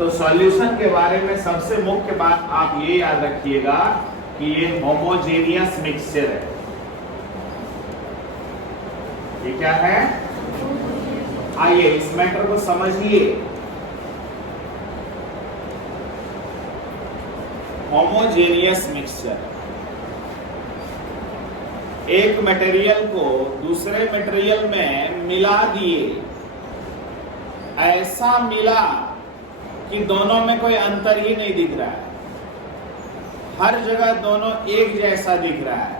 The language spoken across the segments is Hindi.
तो सॉल्यूशन के बारे में सबसे मुख्य बात आप ये याद रखिएगा कि ये होमोजेनियस मिक्सचर है। ये क्या है? आइए इस मैटर को समझिए। होमोजेनियस मिक्सचर, एक मटेरियल को दूसरे मटेरियल में मिला दिए, ऐसा मिला कि दोनों में कोई अंतर ही नहीं दिख रहा है, हर जगह दोनों एक जैसा दिख रहा है।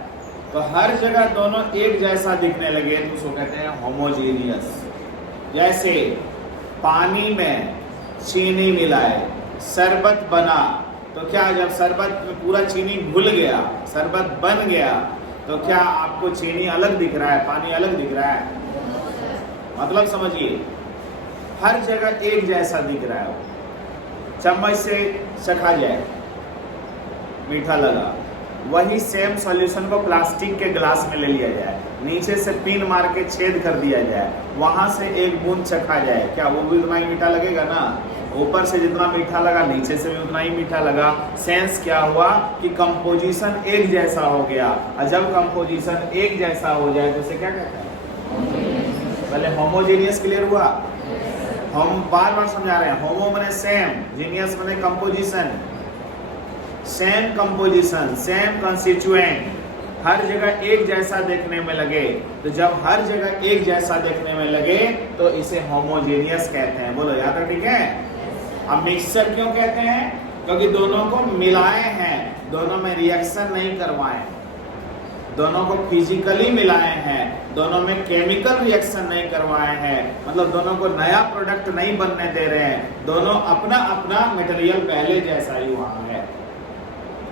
तो हर जगह दोनों एक जैसा दिखने लगे तो उसको कहते हैं होमोजेनियस। जैसे पानी में चीनी मिलाए, शरबत बना, तो क्या जब शरबत में पूरा चीनी घुल गया, शरबत बन गया, तो क्या आपको चीनी अलग दिख रहा है, पानी अलग दिख रहा है? मतलब समझिए, हर जगह एक जैसा दिख रहा है। चम्मच से चखा जाए, मीठा लगा, वही सेम सॉल्यूशन को प्लास्टिक के ग्लास में ले लिया जाए, नीचे से पिन मार के छेद कर दिया जाए, वहां से एक बूंद चखा जाए, क्या वो भी उतना ही मीठा लगेगा ना? ऊपर से जितना मीठा लगा नीचे से भी उतना ही मीठा लगा। सेंस क्या हुआ कि कंपोजिशन एक जैसा हो गया। और जब कंपोजिशन एक जैसा हो जाए तो उसे क्या कहते हैं? पहले होमोजेनियस क्लियर हुआ? हम बार बार समझा रहे हैं। होमो माने सेम, जीनियस माने composition, same composition, same constituent, हर जगह एक जैसा देखने में लगे। तो जब हर जगह एक जैसा देखने में लगे तो इसे होमोजेनियस कहते हैं। बोलो याद है? ठीक है। अब मिक्सचर क्यों कहते हैं? क्योंकि दोनों को मिलाए हैं, दोनों में रिएक्शन नहीं करवाए, दोनों को फिजिकली मिलाए हैं, दोनों में केमिकल रिएक्शन नहीं करवाए हैं, मतलब दोनों को नया प्रोडक्ट नहीं बनने दे रहे हैं, दोनों अपना अपना मटेरियल पहले जैसा ही वहां है।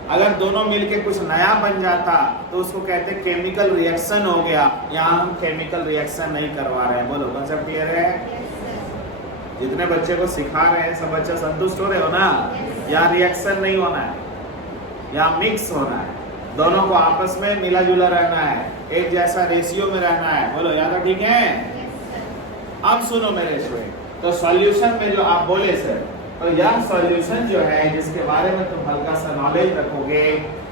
अगर दोनों मिलके कुछ नया बन जाता तो उसको कहते हैं केमिकल रिएक्शन हो गया। यहाँ हम केमिकल रिएक्शन नहीं करवा रहे हैं। बोलो कॉन्सेप्ट क्लियर है? जितने बच्चे को सिखा रहे हैं सब बच्चे संतुष्ट हो रहे हो ना? यहाँ रिएक्शन नहीं होना है, यहाँ मिक्स होना है, दोनों को आपस में मिला जुला रहना है, एक जैसा रेशियो में रहना है। बोलो याद है? ठीक है। अब सुनो मेरे स्टूडेंट, तो सॉल्यूशन में जो आप बोले सर, तो यह सॉल्यूशन जो है जिसके बारे में तुम हल्का सा नॉलेज रखोगे,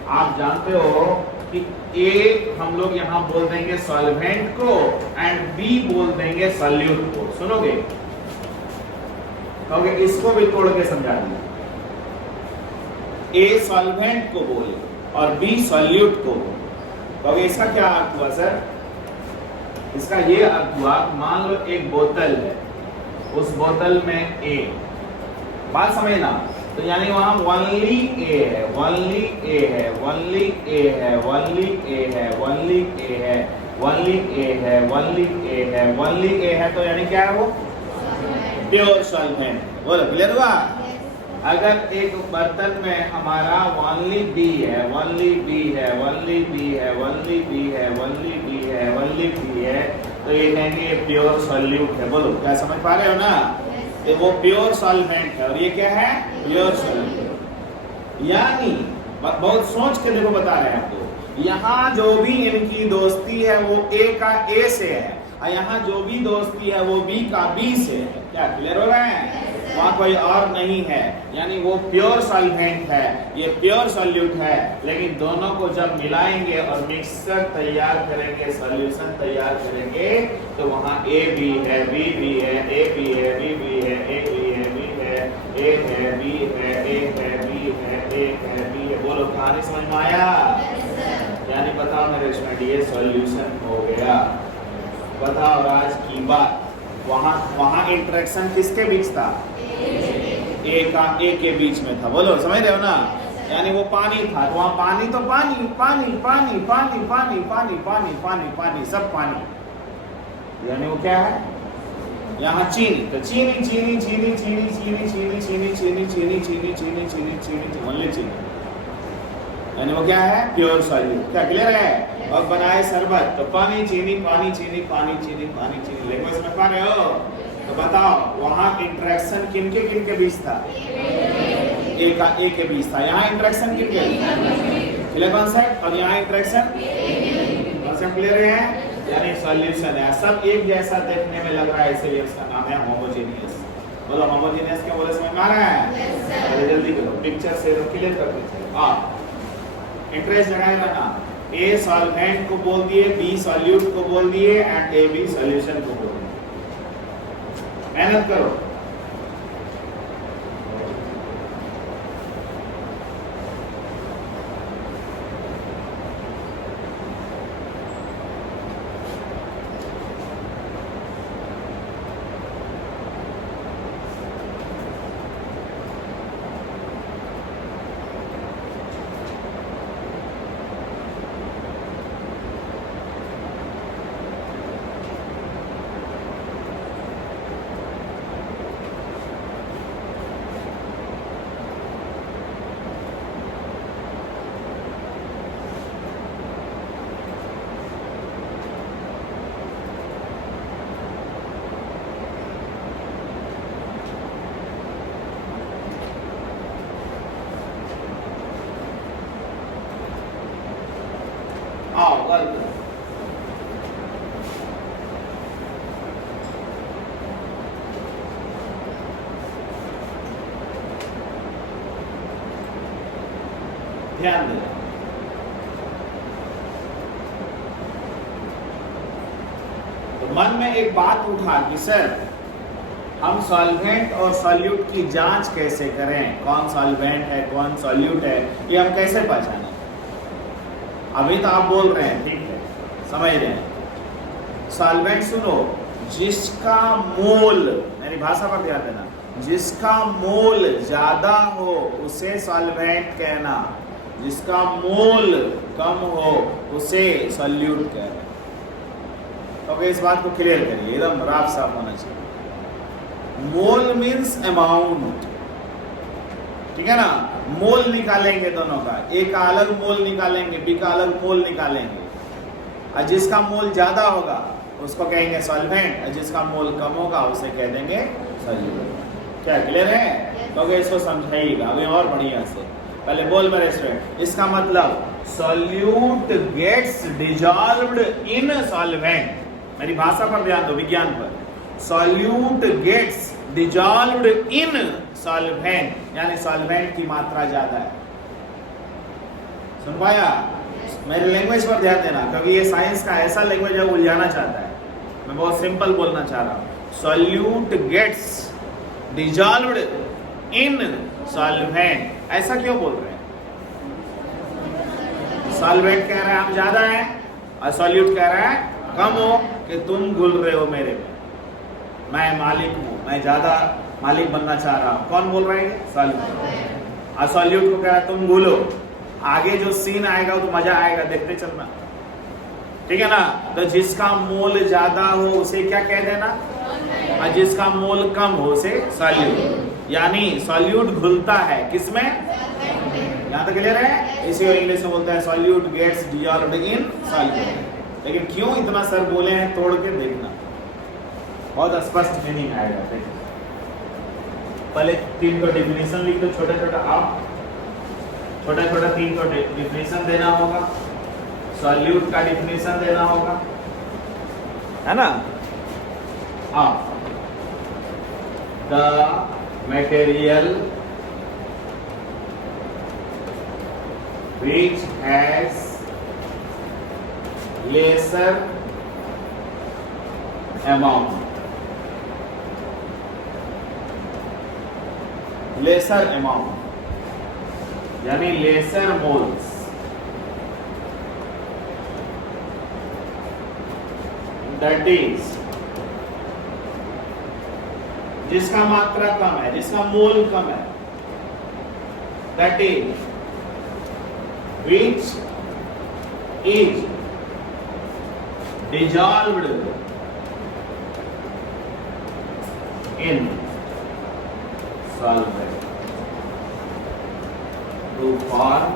आप जानते हो कि ए हम लोग यहाँ बोल देंगे सॉल्वेंट को एंड बी बोल देंगे सॉल्यूट को। सुनोगे? कहोगे इसको भी तोड़ के समझा दिया। ए सॉल्वेंट को बोले और बी सॉल्यूट को। कहोगे इसका क्या अर्थ हुआ सर? इसका ये अर्थ हुआ, मान लो एक बोतल है, उस बोतल में ए, बात समझना, तो यानी वहां ओनली ए है, ओनली ए है, ओनली ए है, ओनली ए है, ओनली ए है, ओनली ए है, ओनली ए है, ओनली ए है, तो यानी क्या है वो? Pure solvent. बोलो क्लियर हुआ? अगर एक बर्तन में हमारा ओनली बी है, ओनली बी है, ओनली बी है, ओनली बी है, ओनली बी है, ओनली बी है, तो ये कहेंगे प्योर सॉल्यूट है। बोलो क्या समझ पा रहे हो ना? तो वो प्योर सॉल्वेंट है और ये क्या है? Pure solvent. यानी बहुत सोच के देखो, बता रहे हैं आपको, यहाँ जो भी इनकी दोस्ती है वो ए का ए से है, और यहाँ जो भी दोस्ती है वो बी का बी से है। क्या क्लियर हो रहा है? वहाँ कोई और नहीं है, यानी वो प्योर सॉल्वेंट है, ये प्योर सॉल्यूट है। लेकिन दोनों को जब मिलाएंगे और मिक्सचर तैयार करेंगे, सॉल्यूशन तैयार करेंगे, तो वहाँ ए बी है, बी बी है, ए बी है, बी बी है, ए बी है, बी है, ए है, बी है, ए है, बी है, ए है, बी है। बोलो कहानी समझ में आया? यानी बताओ मेरे स्टूडेंट, ये सॉल्यूशन हो गया। बताओ आज की बात, वहाँ इंटरेक्शन किसके बीच था? ए का ए के बीच में था। बोलो समझ रहे हो ना? यानी वो पानी था, तो वहाँ पानी तो पानी पानी पानी पानी पानी पानी पानी पानी पानी सब पानी, यानी वो क्या है? यहाँ चीनी, तो चीनी चीनी चीनी चीनी चीनी चीनी चीनी चीनी चीनी चीनी चीनी चीनी चीनी ओनली चीनी, यानी वो क्या है? Pure solute. क्या क्लियर है? और बनाए शरबत, तो पानी चीनी पानी चीनी पानी चीनी पानी चीनी। लेकिन समझ पा रहे हो? तो बताओ वहाँ इंटरेक्शन किनके किनके बीच था? ए का ए के बीच था। यहाँ इंटरेक्शन किनके? Clear concept? और यहाँ इंटरेक्शन कॉन्सेप्ट क्लियर है? यानी सॉल्यूशन है, सब एक जैसा देखने में लग रहा है, इसलिए इसका नाम है होमोजेनियस। बोलो होमोजेनियस के बोले समझ में आ रहा है? अरे जल्दी करो, पिक्चर से तो क्लियर करते चलो। हाँ, इंटरेस्ट लगाए रहना। ए सॉल्वेंट को बोल दिए, बी सॉल्यूट को बोल दिए एंड ए बी सॉल्यूशन को बोल दिए। मेहनत करो। ध्यान देना। तो मन में एक बात उठा कि सर हम सॉल्वेंट और सॉल्यूट की जांच कैसे करें, कौन सॉल्वेंट है कौन सॉल्यूट है, ये हम कैसे पहचानें? अभी तो आप बोल रहे हैं, ठीक है, समझ रहे हैं। सॉल्वेंट सुनो, जिसका मोल, मेरी भाषा पर ध्यान देना, जिसका मोल ज्यादा हो उसे सॉल्वेंट कहना, जिसका मोल कम हो उसे सॉल्यूट कहना। तो इस बात को क्लियर करिए, एकदम राफ साफ होना चाहिए। मोल मीन्स अमाउंट, ठीक है ना। मोल निकालेंगे दोनों का, ए का अलग मोल निकालेंगे, बी का अलग मोल निकालेंगे, और जिसका मोल ज्यादा होगा उसको कहेंगे सॉल्वेंट, और जिसका मोल कम होगा उसे कह देंगे सॉल्यूट। क्या क्लियर है? तो इसको समझाइएगा अभी और बढ़िया से। पहले बोल मेरे स्टूडेंट, इसका मतलब solute gets dissolved in solvent. मेरी भाषा पर ध्यान दो, विज्ञान पर। Solute gets dissolved in solvent, यानी सॉल्वेंट की मात्रा ज्यादा है। सुन पाया? मेरे लैंग्वेज पर ध्यान देना, क्योंकि ये साइंस का ऐसा लैंग्वेज है उलझाना चाहता है। मैं बहुत सिंपल बोलना चाह रहा हूं। Solute gets dissolved in solvent, ऐसा क्यों बोल रहे हैं? सॉल्वेंट कह रहा है हम ज्यादा है, और सॉल्यूट कह रहा है कम हो, कि तुम घुल रहे हो मेरे में, मैं मालिक हूं, मैं ज्यादा मालिक बनना चाह रहा हूं। कौन बोल रहा है? सॉल्यूट। और सॉल्यूट को कह रहा है तुम घुलो। आगे जो सीन आएगा तो मजा आएगा, देखते चलना, ठीक है ना। तो जिसका मोल ज्यादा हो उसे क्या कह देना, और जिसका मोल कम हो उसे सॉल्यूट। यानी सॉल्यूट घुलता है किसमें? यहाँ तक क्लियर है? इसी को इंग्लिश में बोलते हैं solute gets dissolved in solvent. लेकिन क्यों इतना सर बोले हैं, तोड़ के देखना, बहुत स्पष्ट मीनिंग आएगा। पहले 3 को डिफिनेशन लिख दो, छोटा छोटा। आप छोटा छोटा 3 को डिफिनेशन देना होगा, सॉल्यूट का डिफिनेशन देना होगा, है ना। हाँ, the material which has lesser amount, lesser amount यानी lesser moles, that is जिसका मात्रा कम है, जिसका मोल कम है, that is which is dissolved in solvent to form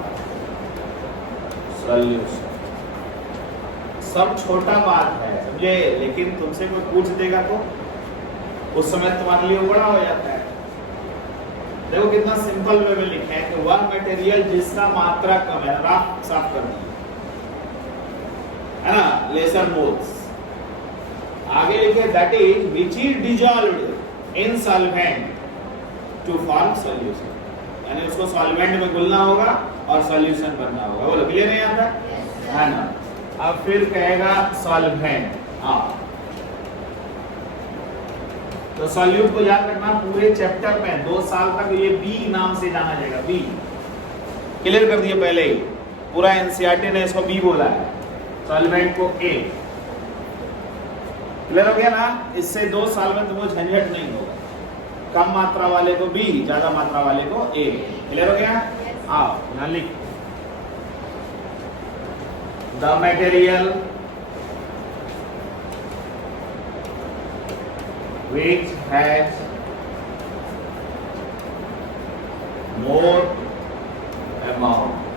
solution। सब छोटा बात है, समझे, लेकिन तुमसे कोई पूछ देगा तो उस समय तुम्हारे लिए बड़ा हो जाता है। देखो कितना सिंपल वे में लिखे हैं कि वन मटेरियल जिसका मात्रा कम है, राफ साफ कर दिया है ना, लेसर मोल्स। आगे लिखे that is which is dissolved, in solvent to form solution, यानी उसको सॉल्वेंट में घुलना होगा और सॉल्यूशन बनना होगा। बोलो क्लियर नहीं आता है ना। अब फिर कहेगा सॉल्वेंट, हाँ तो सॉल्यूट को याद रखना पूरे चैप्टर में 2 साल तक ये बी नाम से जाना जाएगा। बी क्लियर कर दिया पहले ही, पूरा एनसीईआरटी ने इसको बी बोला है, सॉल्वेंट को ए। क्लियर हो गया ना। इससे 2 साल में तुमको झंझट नहीं होगा, कम मात्रा वाले को बी, ज्यादा मात्रा वाले को ए। क्लियर हो गया। आओ यहां लिख, the material which has more amount,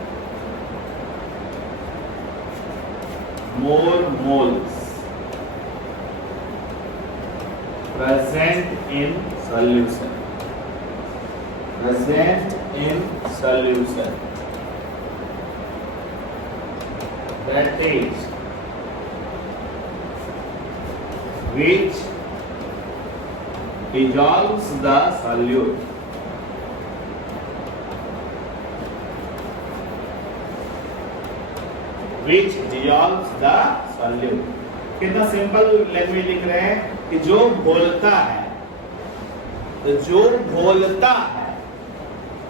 more moles present in solution, present in solution, that is which dissolves the solute, which dissolves the solute। कितना सिंपल लैंग्वेज लिख रहे हैं कि जो घोलता है, तो जो घोलता है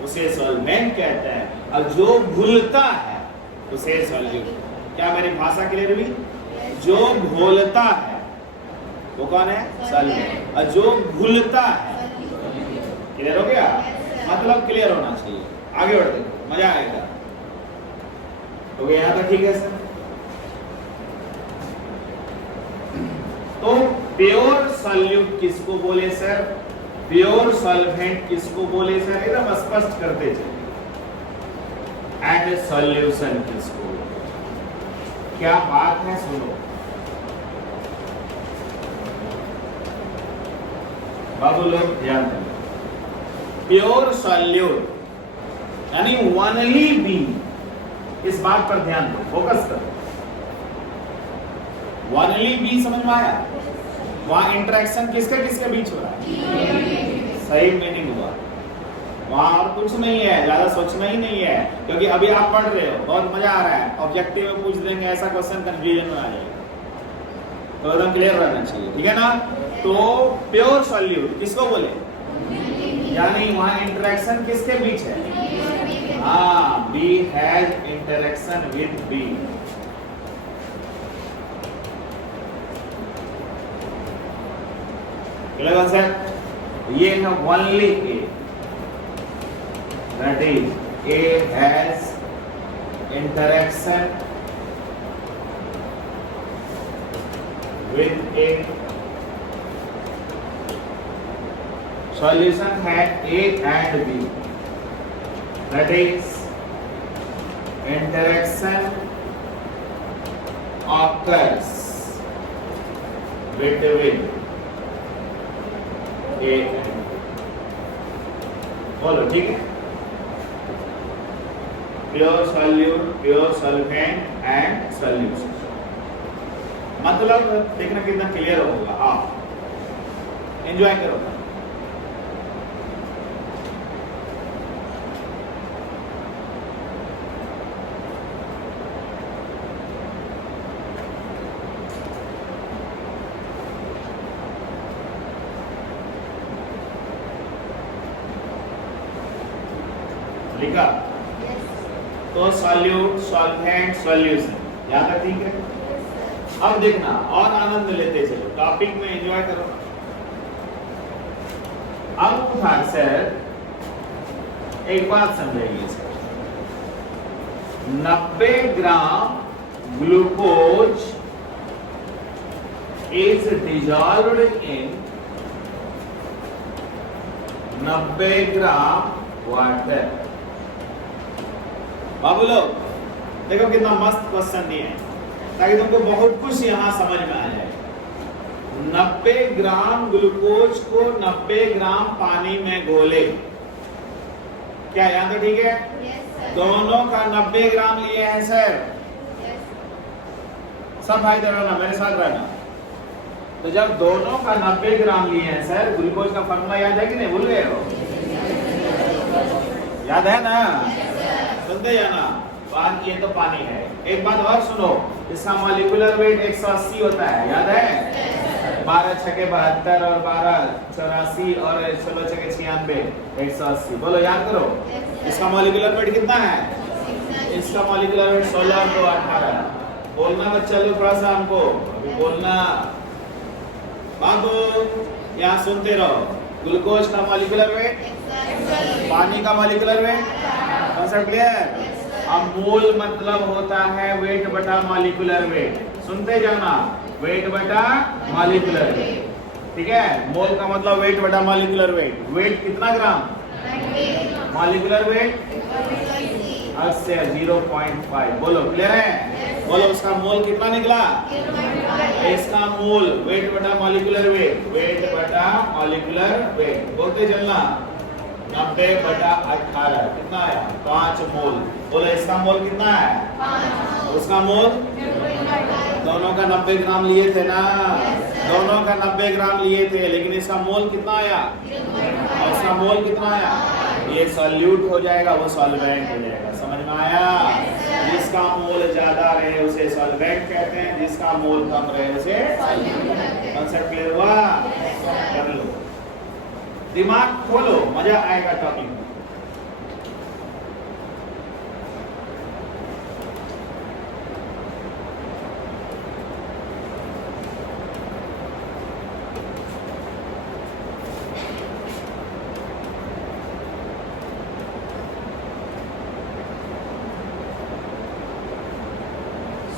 उसे सॉल्वेंट कहते हैं, और जो घुलता है उसे सॉल्यूट। क्या मेरी भाषा क्लियर हुई? जो घोलता है वो कौन है? सॉल्वेंट। और जो घुलता है, क्लियर हो गया? मतलब क्लियर होना चाहिए। आगे बढ़ते, मजा आएगा। हो गया यहाँ तक? ठीक है सर। तो प्योर सॉल्यूट किसको बोले सर? प्योर सॉल्वेंट किसको बोले सर? एकदम स्पष्ट करते चलिए। एंड सॉल्यूशन किसको? क्या बात है, सुनो बाबू लोग ध्यान दें। प्योर सॉल्यूट यानी ओनली बी, इस बात पर ध्यान दो, फोकस करो। ओनली बी समझ में आया? वहां इंटरेक्शन किसके किसके बीच हो रहा है? सही मीनिंग हुआ। वहां और कुछ नहीं है, ज्यादा सोचना ही नहीं है, क्योंकि अभी आप पढ़ रहे हो, बहुत मजा आ रहा है। ऑब्जेक्टिव में पूछ देंगे ऐसा क्वेश्चन, कंफ्यूजन में आ जाएगा, तो एकदम क्लियर रहना चाहिए। ठीक है ना। तो प्योर सॉल्यूट किसको बोले? यानी वहां इंटरेक्शन किसके बीच है? हाँ, B has interaction with B. Clear sir? ये है only A, that is A has interaction with A. Solution है A and B, that is interaction occurs between A and B। बोलो ठीक है। Pure solute, pure solvent and solution, मतलब देखना कितना क्लियर होगा। आप एंजॉय करो। लिखा? तो सॉल्यूट, सॉल्वेंट, सॉल्यूशन, यहाँ तक ठीक है? अब देखना और आनंद लेते चलो, टॉपिक में एंजॉय करो। अब था सर, एक बात समझेंगे sir, 90 gram glucose is dissolved in 90 gram water. बाबू लोग देखो कितना मस्त क्वेश्चन दिए हैं, ताकि तुमको बहुत कुछ यहाँ समझ में आ जाए। 90 ग्राम ग्लूकोज को 90 ग्राम पानी में घोले, क्या यहाँ तो ठीक है? दोनों का 90 ग्राम लिए हैं सर। सब भाई रहना, मेरे साथ रहना। तो जब दोनों का 90 ग्राम लिए हैं सर, ग्लूकोज का फॉर्मूला याद है कि नहीं, भूल गए हो? याद है ना? सुनते जाना। बात ये तो पानी है। एक बात और सुनो, इसका मॉलिक्यूलर वेट 180 होता है, याद है? 12 छके 72 और 12 84 और 16 छके 96, 180। बोलो, याद करो। इसका मॉलिक्यूलर वेट कितना है? इसका मॉलिक्यूलर वेट 16 और 2 18। बोलना बच्चा लोग थोड़ा सा हमको, अभी बोलना बाबू, यहाँ सुनते रहो। ग्लूकोज का मॉलिक्यूलर वेट, पानी का मॉलिक्यूलर वेट, कॉन्सेप्ट क्लियर? अब मोल मतलब होता है वेट बटा मॉलिक्यूलर वेट। सुनते जाना, वेट बटा मॉलिक्यूलर वेट, ठीक है? मोल का मतलब वेट बटा मॉलिक्यूलर वेट। वेट कितना ग्राम? Molecular weight 0.5। बोलो, क्लियर है? बोलो, उसका मोल कितना निकला? इसका मोल वेट बटा मॉलिक्यूलर वेट, वेट बटा मॉलिक्यूलर वेट। बोलते चलना, 90 बटा 18 कितना आया? 5 मोल। बोलो, इसका मोल कितना है? उसका मोल, दोनों का 90 ग्राम लिए थे ना? दोनों का 90 ग्राम लिए थे, लेकिन इसका मोल कितना आया? और इसका मोल कितना आया? ये सॉल्यूट हो जाएगा, वो सॉल्वेंट हो जाएगा। समझ में आया? जिसका मोल ज्यादा रहे उसे सॉल्वेंट कहते हैं, जिसका मोल कम रहे उसे कॉन्सेप्ट क्लियर हुआ? कर लो, दिमाग खोलो, मजा आएगा टॉपिक में।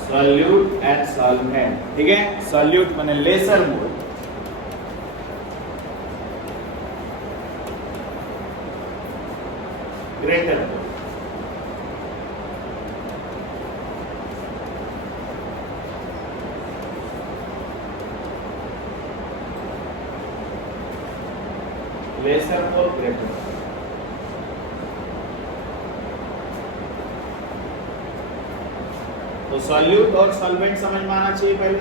सॉल्यूट एंड सॉल्वेंट, ठीक है? सॉल्यूट माने लेसर मोल, ग्रेटर मोल। लेसर मोल, ग्रेटर मोल। तो सॉल्यूट और सॉल्वेंट समझ में आना चाहिए पहले।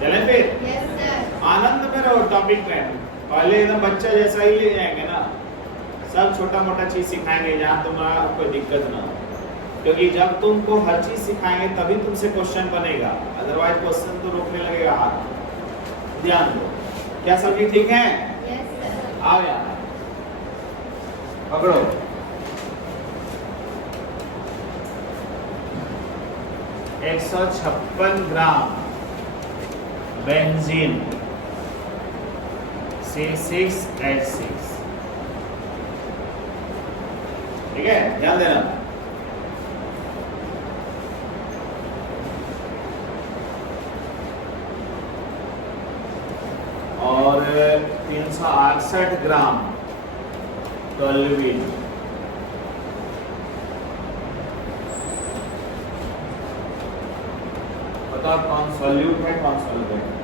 चलें फिर? आनंद में रहो टॉपिक में। पहले एकदम बच्चा जैसा ही ले जाएंगे ना, सब छोटा मोटा चीज सिखाएंगे जहाँ तुम्हारा कोई दिक्कत ना हो, क्योंकि जब तुमको हर चीज सिखाएंगे तभी तुमसे क्वेश्चन बनेगा, अदरवाइज क्वेश्चन तो रोकने लगेगा हाथ। ध्यान दो। क्या सभी ठीक है? आओ यार, पकड़ो। एक 156 ग्राम बेंजीन C6H6, ठीक है? ध्यान देना। और 368 ग्राम टोल्यूइन, बताओ कौन सॉल्यूट है कौन सॉल्वेंट है?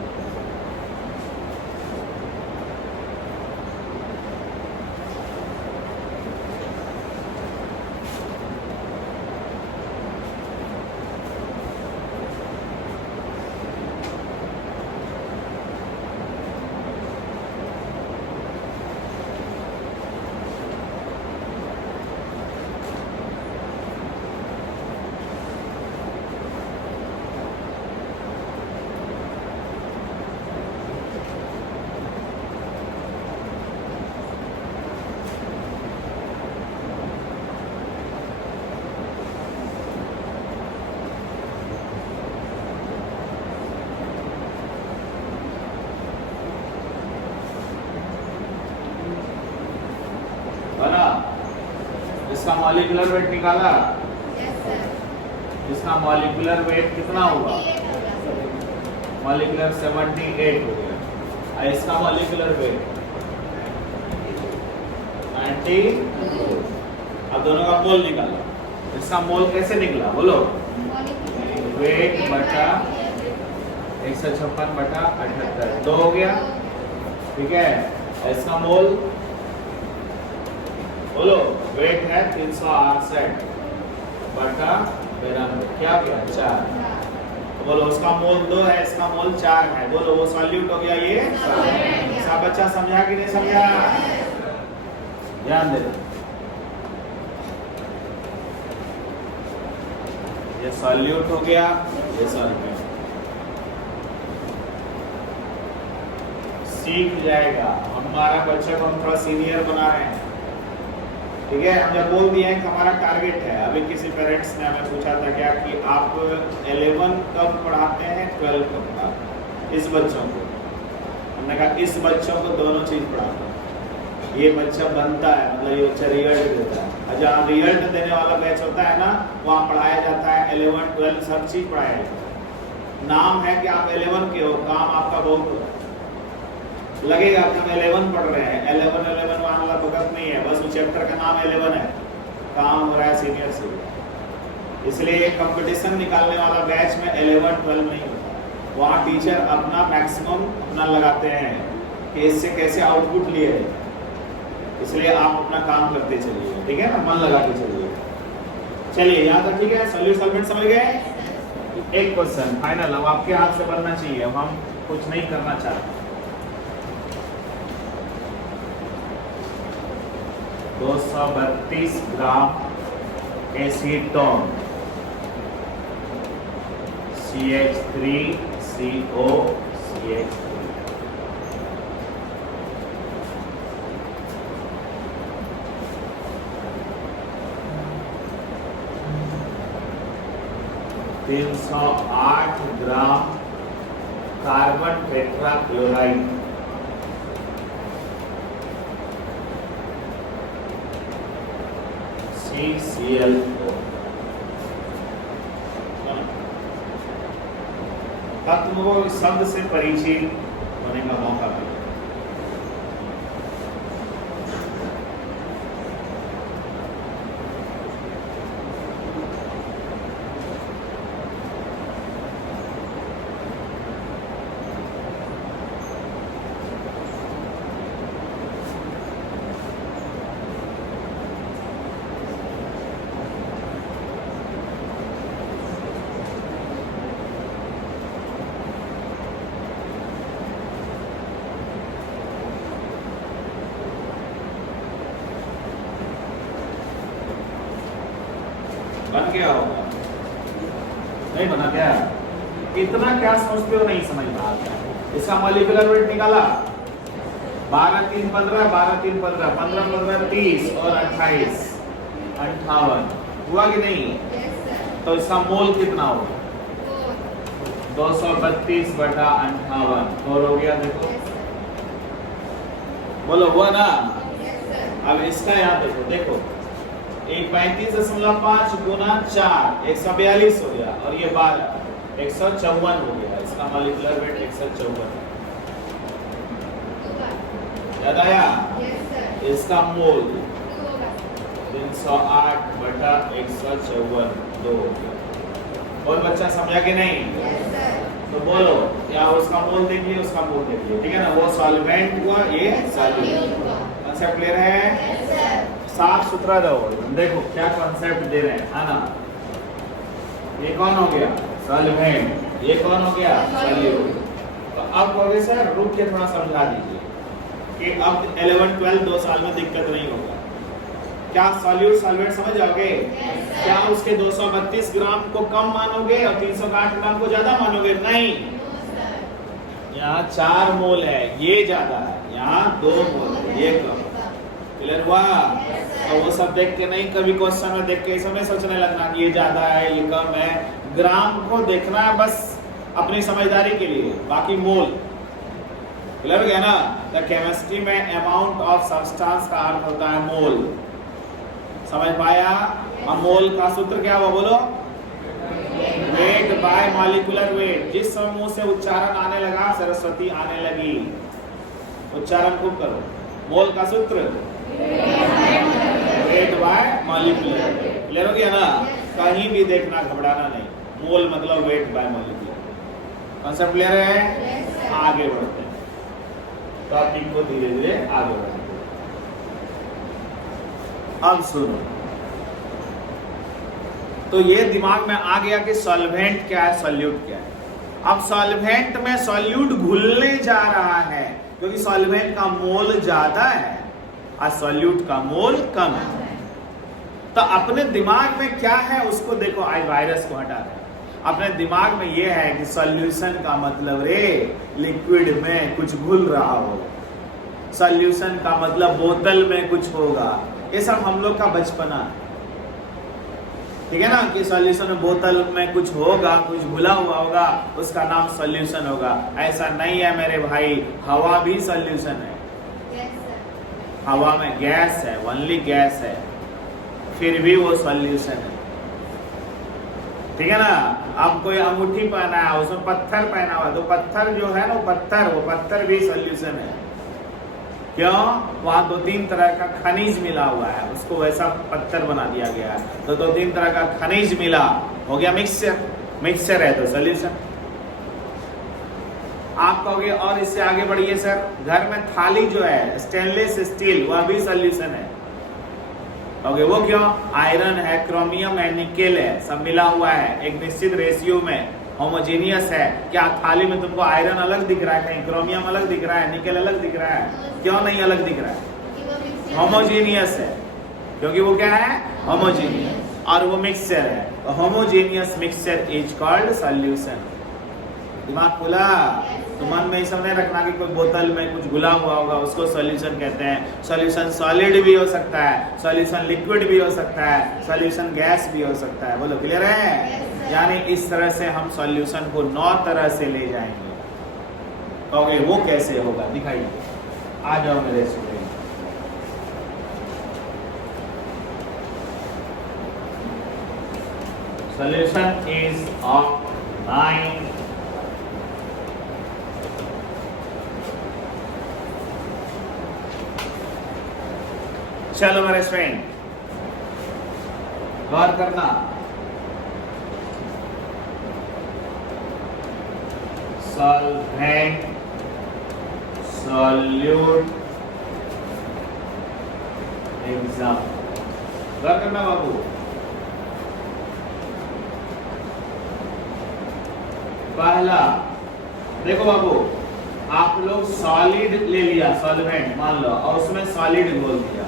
इसका मॉलिक्यूलर वेट निकाला? इसका मॉलिक्यूलर वेट कितना हुआ? मॉलिक्यूलर 78 हो गया। और इसका मॉलिक्यूलर वेट 90। अब दोनों का मोल निकाला। इसका मोल कैसे निकला बोलो? वेट बटा 156 बटा 78, 2 हो गया, ठीक है? इसका मोल बोलो वेट है 368 बटा 92, क्या गया 4। बोलो उसका मोल 2 है, इसका मोल 4 है। बोलो वो सॉल्यूट हो गया ये। सब बच्चा समझा कि नहीं समझा? ध्यान दे, ये सॉल्यूट हो गया, ये सॉल्वेंट। सीख जाएगा। हमारा बच्चा को हम थोड़ा सीनियर बना रहे हैं, ठीक है। हम जब बोल दिए हैं कि हमारा टारगेट है। अभी किसी पेरेंट्स ने हमें पूछा था क्या कि आप 11 कब पढ़ाते हैं, 12 कब पढ़ाते हैं इस बच्चों को। हमने कहा इस बच्चों को दोनों चीज पढ़ाते हैं। ये बच्चा बनता है, मतलब ये बच्चा रिजल्ट देता है, और जहाँ रिजल्ट देने वाला बैच होता है ना, वहाँ पढ़ाया जाता है 11, 12 सब चीज पढ़ाया जाता है। नाम है कि आप 11 के हो, काम आपका बहुत लगेगा कि हम 11 पढ़ रहे हैं। 11 वाला भगत नहीं है, बस उस चैप्टर का नाम 11 है, काम हो रहा है सीनियर से। इसलिए कंपटीशन निकालने वाला बैच में 11, 12 नहीं होता। वहाँ टीचर अपना मैक्सिमम अपना लगाते हैं कि इससे कैसे आउटपुट लिए। इसलिए आप अपना काम करते चलिए, ठीक है ना, मन लगा के चलिए। चलिए यहाँ तक ठीक है। सॉल्यूट सॉल्वेंट समझ गए। एक क्वेश्चन फाइनल, अब आपके हाथ से बनना चाहिए, हम कुछ नहीं करना चाहते। 232 gram acetone CH3CO CH3 308 gram carbon tetrachloride CCl4। अब तुमको शब्द से परिचित होने का मौका मिला। बन गया होगा, नहीं बना क्या? इतना क्या सोचते हो नहीं समझ में आता। इसका मॉलिक्यूलर वेट निकाला 12 3 15 12 3 15 15 15 30 और 28 58 हुआ कि नहीं? तो इसका मोल कितना होगा? 232 बटा 58 और हो गया। देखो बोलो हुआ ना। अब इसका यहाँ देखो, देखो 35.5 गुना 4 142 हो गया, और ये 12 154 हो गया। इसका मॉलिक्यूलर वेट 154 याद आया? इसका मोल 308 बटा 154 2 हो गया। और बच्चा समझा कि नहीं? तो बोलो, या उसका मोल देखिए, उसका मोल देखिए, ठीक है ना। वो सॉल्वेंट हुआ, ये सॉल्यूट हुआ। कंसेप्ट क्लियर है? साफ सुथरा दो। देखो क्या कॉन्सेप्ट दे रहे हैं, है ना। ये कौन हो गया? सॉल्वेंट। ये कौन हो गया? सॉल्यूट। तो अब कहोगे सर रुक के थोड़ा समझा दीजिए कि अब 11 12 2 साल में दिक्कत नहीं होगा। क्या सॉल्यूट सॉल्वेंट समझ जाओगे? क्या उसके 232 ग्राम को कम मानोगे और 308 ग्राम को ज्यादा मानोगे? नहीं, यहाँ 4 मोल है, ये ज्यादा है, यहाँ 2 मोल है, ये कम। क्लियर हुआ? तो वो सब देख के नहीं, कभी क्वेश्चन में देख के ऐसा नहीं सोचने लगना कि ये ज्यादा है ये कम है। ग्राम को देखना है बस अपनी समझदारी के लिए, बाकी मोल। क्लियर हो गया ना? तो केमिस्ट्री में अमाउंट ऑफ सब्सटेंस का अर्थ होता है मोल। समझ पाया? अब मोल का सूत्र क्या हुआ बोलो? Weight by molecular weight. जिस समय मुंह से उच्चारण आने लगा, सरस्वती आने लगी। उच्चारण खूब करो। मोल का सूत्र वेट बाय मॉलिक्यूलर। क्लियर हो गया ना? कहीं भी देखना, घबराना नहीं। मोल मतलब weight by molecular. Concept clear है? आगे बढ़ते हैं, टॉपिक को धीरे धीरे आगे बढ़ते हैं। अब सुनो, तो ये दिमाग में आ गया कि सॉल्वेंट क्या है, सॉल्यूट क्या है। अब सॉल्वेंट में सॉल्यूट घुलने जा रहा है, क्योंकि सॉल्वेंट का मोल ज्यादा है और सॉल्यूट का मोल कम है। तो अपने दिमाग में क्या है उसको देखो, आज वायरस को हटा रहे। अपने दिमाग में ये है कि सॉल्यूशन का मतलब रे लिक्विड में कुछ घुल रहा हो, सॉल्यूशन का मतलब बोतल में कुछ होगा। ये सब हम लोग का बचपना है, ठीक है ना, कि सॉल्यूशन में बोतल में कुछ होगा, कुछ घुला हुआ होगा, उसका नाम सॉल्यूशन होगा। ऐसा नहीं है मेरे भाई, हवा भी सॉल्यूशन है। हवा में गैस है, ओनली गैस है, फिर भी वो सॉल्यूशन है, ठीक है ना। अब कोई अंगूठी पहना है, उसमें पत्थर पहना हुआ, तो पत्थर जो है ना, वो पत्थर भी सॉल्यूशन है। क्यों? वहां 2-3 तरह का खनिज मिला हुआ है, उसको वैसा पत्थर बना दिया गया है। तो 2-3 तरह का खनिज मिला, हो गया मिक्सचर। मिक्सचर है तो सॉल्यूशन। आप कहोगे और इससे आगे बढ़िए सर, घर में थाली जो है स्टेनलेस स्टील, वह भी सॉल्यूशन है। कहोगे वो क्यों? आयरन है, क्रोमियम है, निकेल है, सब मिला हुआ है, एक निश्चित रेशियो में होमोजेनियस है। क्या थाली में तुमको आयरन अलग दिख रहा है, कहीं क्रोमियम अलग दिख रहा है, निकेल अलग दिख रहा है? क्यों नहीं अलग दिख रहा है? होमोजेनियस है, क्योंकि वो क्या है? होमोजेनियस, और वो मिक्सचर है। तो homogeneous mixture is called solution. दिमाग खुला? तो मन में ही सब नहीं रखना कि कोई बोतल में कुछ घुला हुआ होगा, उसको सॉल्यूशन कहते हैं। सॉल्यूशन सॉलिड भी हो सकता है, सॉल्यूशन लिक्विड भी हो सकता है, सॉल्यूशन गैस भी हो सकता है। बोलो क्लियर है? यानी इस तरह से हम सॉल्यूशन को 9 तरह से ले जाएंगे। कहोगे वो कैसे होगा, दिखाइए। आ जाओ मेरे स्टूडेंट। सॉल्यूशन इज ऑफ 9 चलो मेरे फ्रेंड गौर करना। Solvent, solute, exam. गौर करना बाबू। पहला देखो बाबू, आप लोग सॉलिड ले लिया, सॉल्वेंट मान लो, और उसमें सॉलिड घोल दिया।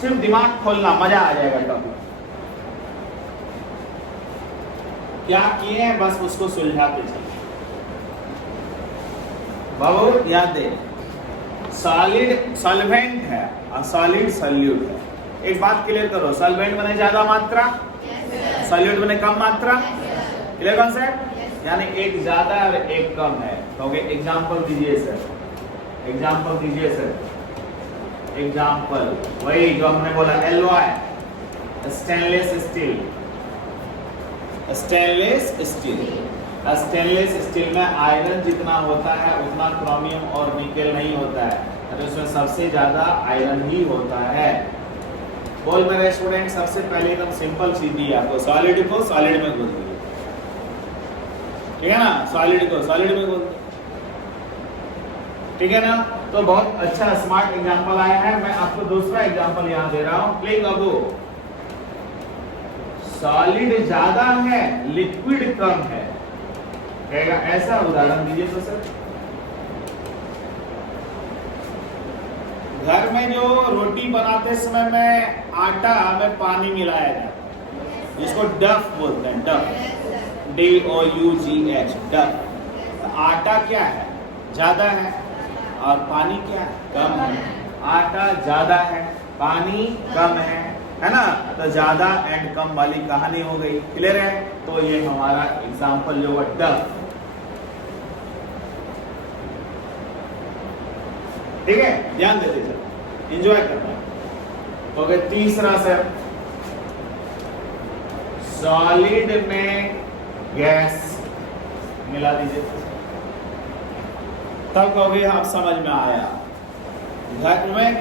सिर्फ दिमाग खोलना, मजा आ जाएगा टॉपिक। क्या किए हैं बस उसको सुलझाते चलिए। बाबू याद दे, सॉलिड सॉल्वेंट है और सॉलिड सॉल्यूट है। एक बात क्लियर करो, सॉल्वेंट बने ज्यादा मात्रा, सॉल्यूट बने कम मात्रा। Clear concept? यानी एक ज्यादा और एक कम है। तो एग्जाम्पल दीजिए सर, एग्जाम्पल दीजिए सर। एग्जाम्पल वही जो हमने बोला, alloy, stainless steel. Stainless steel, stainless steel में आयरन जितना होता है उतना क्रोमियम और निकेल नहीं होता है, तो उसमें सबसे ज्यादा आयरन ही होता है। बोल मेरे स्टूडेंट, सबसे पहले एकदम सिंपल सीधी आपको सॉलिड को सॉलिड में घोल दिया, ठीक है ना, सॉलिड को सॉलिड में घोल दिया, ठीक है ना। तो बहुत अच्छा स्मार्ट एग्जांपल आया है। मैं आपको दूसरा एग्जांपल यहां दे रहा हूं। प्लीज बाबू, सॉलिड ज्यादा है, लिक्विड कम है, कहेगा ऐसा उदाहरण दीजिए तो सर। घर में जो रोटी बनाते समय में आटा में पानी मिलाया जाता है, जिसको डफ बोलते हैं, डफ, DOUGH, डफ। आटा क्या है? ज्यादा है, और पानी क्या है? कम है। आटा ज्यादा है, पानी कम है ना। तो ज्यादा एंड कम वाली कहानी हो गई। क्लियर है? तो ये हमारा एग्जांपल जो है डफ, ठीक है, ध्यान देते चलो, एंजॉय करना। तो अगर तीसरा सर, सॉलिड में गैस मिला दीजिए, तब कभी आप समझ में आया।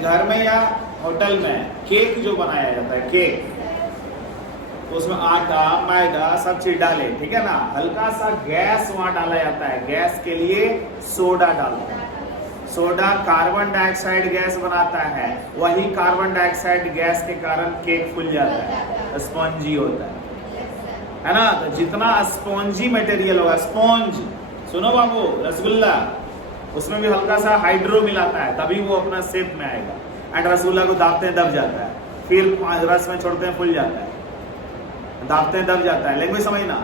घर में या होटल में केक जो बनाया जाता है, केक, उसमें आटा मैदा सब चीज डाले, ठीक है ना, हल्का सा गैस वहां डाला जाता है। गैस के लिए सोडा डालते हैं। सोडा कार्बन डाइऑक्साइड गैस बनाता है, वही कार्बन डाइऑक्साइड गैस के कारण केक फूल जाता है, स्पॉन्जी होता है ना। तो जितना स्पॉन्जी मटेरियल होगा, स्पॉन्ज सुनो बाबू, रसगुल्ला उसमें भी हल्का सा हाइड्रो मिलाता है तभी वो अपना शेप में आएगा। एंड रसगुल्ला को दाबते हैं दब जाता है, फिर रस में छोड़ते हैं फूल जाता है, दाबते हैं दब जाता है। लैंग्वेज समझना,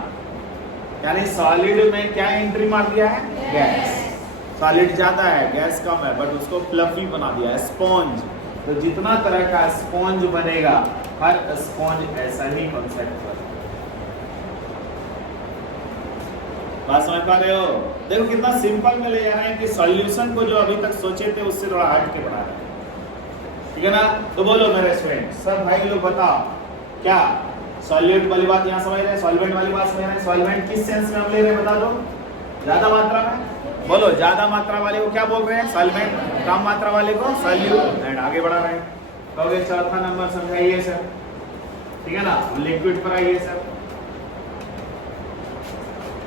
यानी सॉलिड में क्या एंट्री मार दिया है, गैस। सॉलिड ज्यादा है, गैस कम है, बट उसको फ्लफी बना दिया है, स्पॉन्ज। तो जितना तरह का स्पॉन्ज बनेगा, हर स्पॉन्ज ऐसा ही कॉन्सेप्ट है। बात समझ पा रहे हो? देखो कितना सिंपल में ले जा रहे हैं कि सॉल्यूशन को जो अभी तक सोचे थे उससे थोड़ा हट के बना रहे हैं, ठीक है ना। तो बोलो मेरे स्टूडेंट, सब भाई लोग बताओ, क्या सॉल्यूट वाली बात यहाँ समझ रहे हैं, सॉल्वेंट वाली बात समझ रहे हैं? सॉल्वेंट किस सेंस में हम ले रहे हैं, बता दो। ज्यादा मात्रा में, बोलो ज्यादा मात्रा वाले को क्या बोल रहे हैं, सॉल्वेंट। कम मात्रा वाले को सॉल्यूट। एंड आगे बढ़ा रहे हैं, तो चौथा नंबर समझाइए सर, ठीक है ना। लिक्विड पर आइए सर,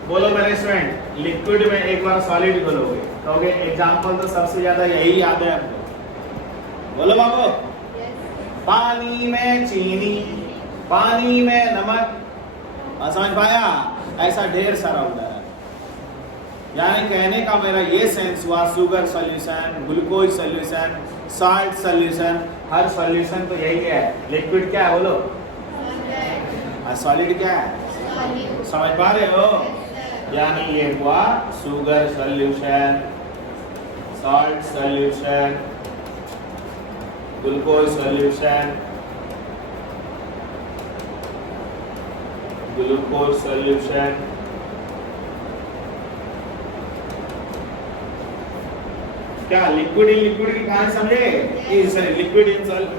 बोलो मेरे स्टूडेंट, लिक्विड में एक बार सॉलिड बोलोगे, कहोगे एग्जांपल तो सबसे ज्यादा यही याद है आपको। बोलो बाबू, पानी में चीनी, पानी में नमक, समझ पाया? ऐसा ढेर सारा होता है। यानी कहने का मेरा ये सेंस हुआ, sugar solution, glucose solution, salt solution, हर सॉल्यूशन तो यही है। लिक्विड क्या है बोलो, सॉलिड क्या है, समझ पा रहे हो? यानी ये हुआ sugar solution, salt solution, glucose solution, glucose solution, क्या लिक्विड इन लिक्विड की कहानी समझे?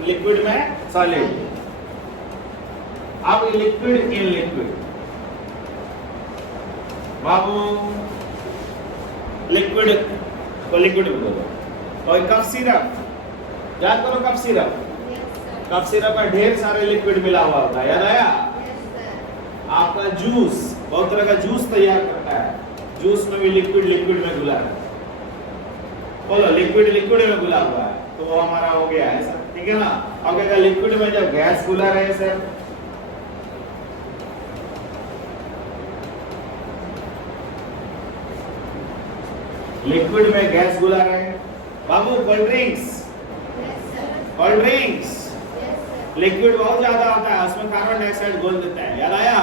लिक्विड में सॉलिड। अब liquid in liquid, Babu liquid को लिक्विड बोलो। और कफ सिरप, याद करो कफ सिरप, कफ सिरप में ढेर सारे लिक्विड मिला हुआ होता है, याद आया? आपका जूस, बहुत तरह का जूस तैयार करता है, जूस में भी लिक्विड लिक्विड में घुला है। बोलो लिक्विड लिक्विड में घुला हुआ है, तो वो हमारा हो गया है सर, ठीक है ना। अब क्या लिक्विड में जब गैस घुला रहे सर, लिक्विड में गैस घुला रहे हैं बाबू। Cold drinks, cold drinks liquid बहुत ज्यादा होता है, उसमें कार्बन डाइऑक्साइड घोल देता है, याद आया?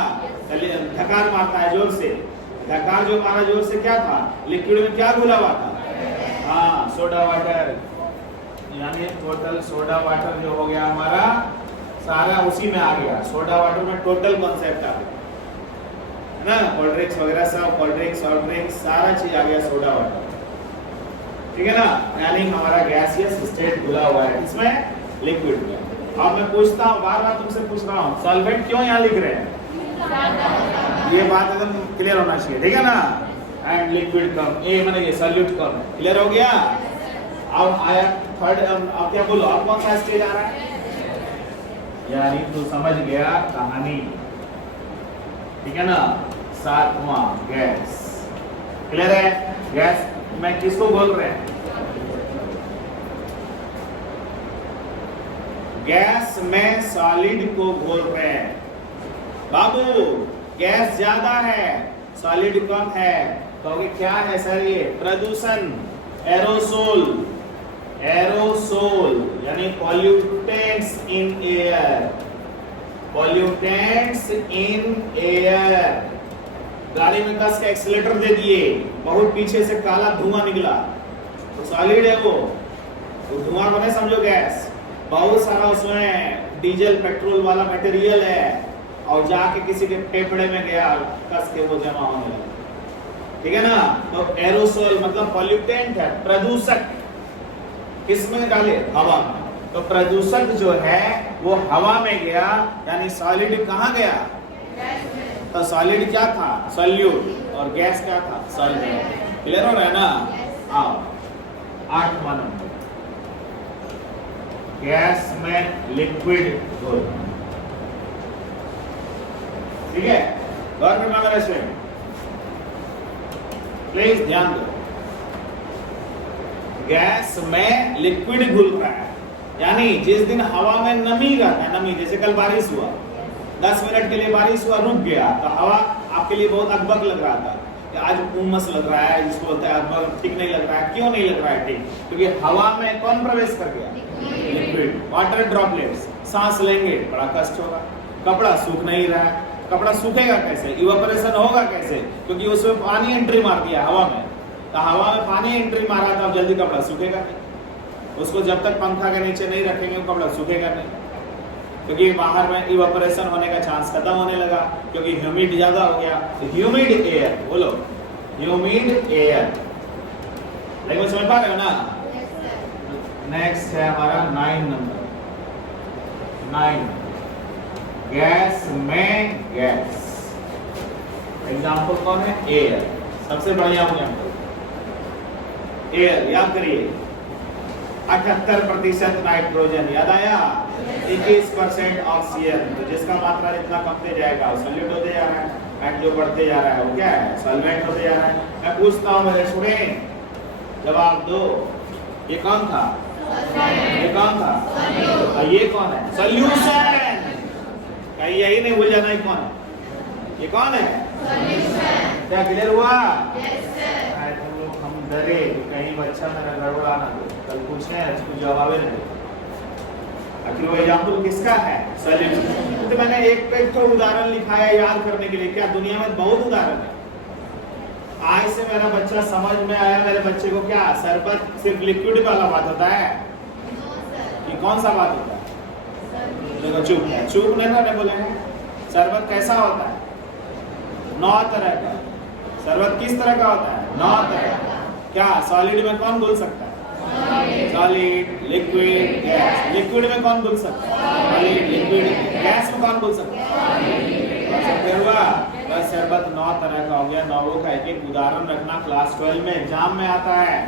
ढकार मारता है जोर से, ढकार जो मारा जोर से क्या था, लिक्विड में क्या घुला हुआ था? हाँ, सोडा वाटर। यानी टोटल सोडा वाटर जो हो गया हमारा, सारा उसी में आ गया। सोडा वाटर में टोटल कॉन्सेप्ट आ गया ना, कोल्ड ड्रिंक्स वगैरह सब, कोल्ड ड्रिंक्स सॉफ्ट ड्रिंक्स सारा चीज आ गया सोडा वाटर, ठीक है ना। यानी हमारा गैसियस स्टेट घुला हुआ है, इसमें लिक्विड में। अब मैं पूछता हूँ, बार बार तुमसे पूछ रहा हूँ, सॉल्वेंट क्यों यहाँ लिख रहे हैं? ये बात एकदम क्लियर होना चाहिए, ठीक है ना। एंड लिक्विड कम, ए मैंने ये सॉल्यूट कम, क्लियर हो गया। अब आया थर्ड, अब क्या बोलो, अब कौन सा स्टेज आ रहा है? यानी तू समझ गया कहानी, ठीक है ना। सातवां गैस, क्लियर है? गैस में किसको बोल रहे हैं? गैस में सॉलिड को बोल रहे हैं बाबू। गैस ज्यादा है, सॉलिड कम है, तो क्या है सर ये? प्रदूषण, एरोसोल। एरोसोल यानी pollutants in air, pollutants in air. गाड़ी में 10 का एक्सीलेटर दे दिए, बहुत पीछे से काला धुआं निकला, तो सॉलिड है वो, तो धुआं को नहीं समझो गैस। बहुत सारा उसमें डीजल पेट्रोल वाला मटेरियल है, और जाके किसी के फेफड़े में गया, कस के वो जमा होने लगा, ठीक है ना। तो एरोसोल मतलब पॉल्यूटेंट है, प्रदूषक। किसमें डाले? हवा में। तो प्रदूषक जो है वो हवा में गया, यानी सॉलिड कहाँ गया? तो सॉलिड क्या था? सॉल्यूट। और गैस क्या था? सॉल्वेंट। क्लियर हो रहा है ना? आओ 8वां नंबर, गैस में लिक्विड घोल, ठीक है। गौर करना मेरा स्टूडेंट, प्लीज ध्यान दो। गैस में लिक्विड घुल रहा है, यानी जिस दिन हवा में नमी रहता है, नमी जैसे कल बारिश हुआ, 10 मिनट के लिए बारिश हुआ, रुक गया, तो हवा आपके लिए बहुत अकबक लग रहा था कि आज उमस लग रहा है, जिसको बोलते हैं अकबक, ठीक नहीं लग रहा है। क्यों नहीं लग रहा है ठीक? क्योंकि हवा में कौन प्रवेश कर गया? Liquid, water droplets. सांस लेंगे बड़ा कष्ट होगा, कपड़ा सूख नहीं रहा है, कपड़ा सूखेगा कैसे? इवेपोरेशन होगा कैसे? क्योंकि उसमें पानी एंट्री मार दिया हवा में, तो हवा में पानी एंट्री मारा तो अब जल्दी कपड़ा सूखेगा नहीं। उसको जब तक पंखा के नीचे नहीं रखेंगे वो कपड़ा सूखेगा नहीं, क्योंकि बाहर में इवेपोरेशन होने का चांस खत्म होने लगा, क्योंकि ह्यूमिड ज्यादा हो गया। ह्यूमिड एयर, बोलो ह्यूमिड एयर। लेकिन समझ पा रहे हो ना? नेक्स्ट है हमारा 9 नंबर। 9 गैस में गैस। एग्जाम्पल कौन है? एयर, सबसे बढ़िया एग्जाम्पल एयर। याद करिए 78% नाइट्रोजन, याद आया? 21% ऑक्सीजन। तो जिसका मात्रा जितना कमते जाएगा वो सॉल्यूट होते जा रहा है, एंड जो बढ़ते जा रहा है वो क्या है? सॉल्वेंट होते जा रहा है। मैं पूछता हूँ मेरे स्टूडेंट, जवाब दो। ये कौन था? ये कौन था? और ये कौन है? सॉल्यूशन। कहीं यही नहीं भूल जाना, ये कौन है? ये कौन है? क्या क्लियर हुआ? तुम लोग हम डरे कहीं बच्चा मेरा गड़बड़ा ना दो, कल पूछे इसको जवाब नहीं दे। आखिर वो एग्जाम्पल किसका है? सॉल्यूशन। तो मैंने एक तो उदाहरण लिखा है याद करने के लिए, क्या दुनिया में बहुत उदाहरण है। आज से मेरा बच्चा समझ में आया, मेरे बच्चे को क्या शरबत सिर्फ लिक्विड वाला बात होता है? ये कौन सा बात होता है? देखो चुप है, चुप नहीं ना बोले। शरबत कैसा होता है? 9 तरह का। शरबत किस तरह का होता है? 9 तरह का। क्या सॉलिड में कौन घुल सकता है? Solid, liquid, gas. लिक्विड में कौन घुल सकता है? Solid, liquid. गैस में कौन घुल सकता है? बस शरबत 9 तरह का हो गया। 9 का एक एक उदाहरण रखना, क्लास 12 में एग्जाम में आता है।